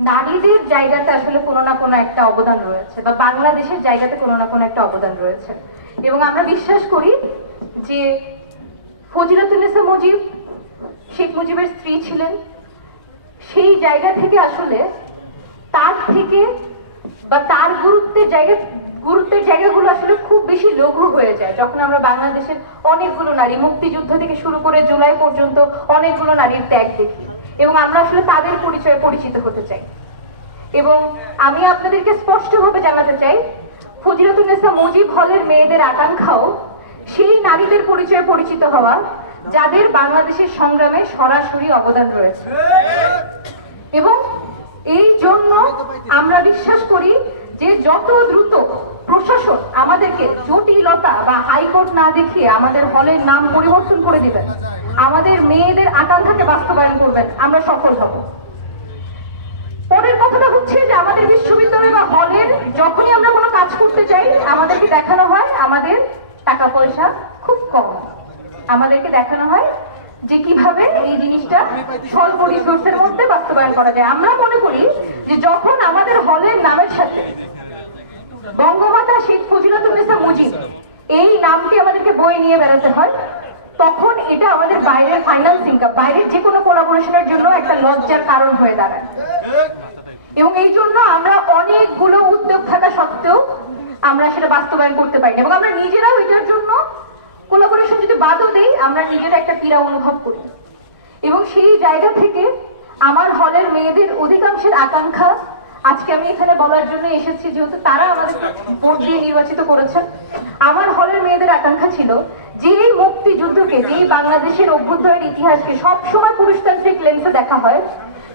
নারীদের জায়গাতে আসলে কোনো না কোনো একটা অবদান রয়েছে, বা বাংলাদেশের জায়গাতে কোনো না কোনো একটা অবদান রয়েছে। এবং আমরা বিশ্বাস করি যে ফজিলাতুন্নেসা মুজিব, শেখ মুজিবের স্ত্রী ছিলেন, সেই জায়গা থেকে আসলে তার থেকে বা তার গুরুত্বের জায়গা, গুরুত্বের জায়গাগুলো আসলে খুব বেশি লঘু হয়ে যায়। যখন আমরা বাংলাদেশের অনেকগুলো নারী মুক্তিযুদ্ধ থেকে শুরু করে জুলাই পর্যন্ত অনেকগুলো নারীর ত্যাগ দেখি। এবং আমরা আসলে তাদের পরিচয়ে পরিচিত হতে চাই। এবং আমি আপনাদেরকে স্পষ্টভাবে জানাতে চাই ফজিলতুন্নেসা মুজিব হলের মেয়েদের আকাঙ্ক্ষাও সেই নারীদের পরিচয়ে পরিচিত হওয়া, যাদের বাংলাদেশের সংগ্রামে সরাসরি অবদান রয়েছে। এবং এই জন্য আমরা বিশ্বাস করি যে যত দ্রুত প্রশাসন আমাদেরকে জটিলতা বা হাইকোর্ট না দেখিয়ে আমাদের হলের নাম পরিবর্তন করে দিবেন, আমাদের মেয়েদের আকাঙ্ক্ষাকে বাস্তবায়ন করবেন, আমরা সফল হব। পরের কথাটা হচ্ছে যে আমাদের বিশ্ববিদ্যালয় বা হলের যখনই আমরা কোনো কাজ করতে চাই আমাদেরকে দেখানো হয় আমাদের টাকা পয়সা খুব কম। আমাদেরকে দেখানো হয় যে কীভাবে এই জিনিসটা স্বল্প রিসোর্সের মধ্যে বাস্তবায়ন করা যায়। আমরা মনে করি যে যখন আমাদের হলের নামের সাথে বঙ্গমাতা শেখ ফজিলাতুন্নেসা মুজিব, এই নামটি আমাদেরকে বয়ে নিয়ে বেড়াতে হয়। তখন এটা আমাদের বাইরের ফাইন্যান্স ইনকাম বাইরের যে কোনো কোলাবোরেশনের জন্য একটা লজ্জার কারণ হয়ে দাঁড়ায়। এবং এই জন্য আমরা অনেকগুলো উদ্যোগ থাকা সত্ত্বেও আমরা সেটা বাস্তবায়ন করতে পারি এবং আমরা নিজেরাও এটার জন্য কোলাবোরেশন যদি বাদও দেই, আমরা নিজেরা একটা পীড়া অনুভব করি। এবং সেই জায়গা থেকে আমার হলের মেয়েদের অধিকাংশের আকাঙ্ক্ষা, আজকে আমি এখানে বলার জন্য এসেছি, যেহেতু তারা আমাদের ভোট দিয়ে নির্বাচিত করেছেন, আমার হলের মেয়েদের আকাঙ্ক্ষা ছিল যে এই মুক্তিযুদ্ধকে যে বাংলাদেশের অভ্যুদয়ের ইতিহাসকে সবসময় পুরুষতান্ত্রিক লেন্সে দেখা হয়,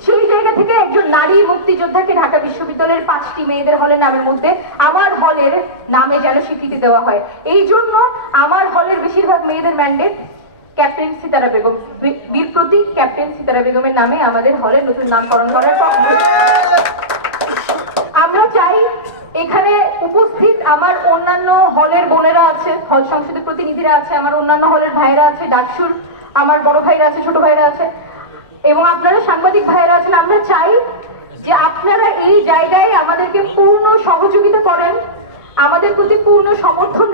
সেই জায়গা থেকে একজন নারী মুক্তিযোদ্ধাকে ঢাকা বিশ্ববিদ্যালয়ের পাঁচটি মেয়েদের হলের নামের মধ্যে আমার হলের নামে যেন স্বীকৃতি দেওয়া হয়। এই জন্য আমার হলের বেশিরভাগ মেয়েদের ম্যান্ডেট ক্যাপ্টেন সিতারা বেগম। বীর- প্রতীক ক্যাপ্টেন সিতারা বেগমের নামে আমাদের হলের নতুন নামকরণ করার পর আমরা চাই এখানে উপস্থিত আমার অন্যান্য হলের বোনেরা আছে, হল সংসদের প্রতিনিধিরা আছে, আমার অন্যান্য হলের ভাইরা আছে, ডাকসুর আমার বড় ভাইরা আছে, ছোট ভাইরা আছে, এবং আপনারা সাংবাদিক ভাইরা আছেন, আমরা চাই যে আপনারা এই জায়গায় আমাদেরকে পূর্ণ সহযোগিতা করেন, আমাদের প্রতি পূর্ণ সমর্থন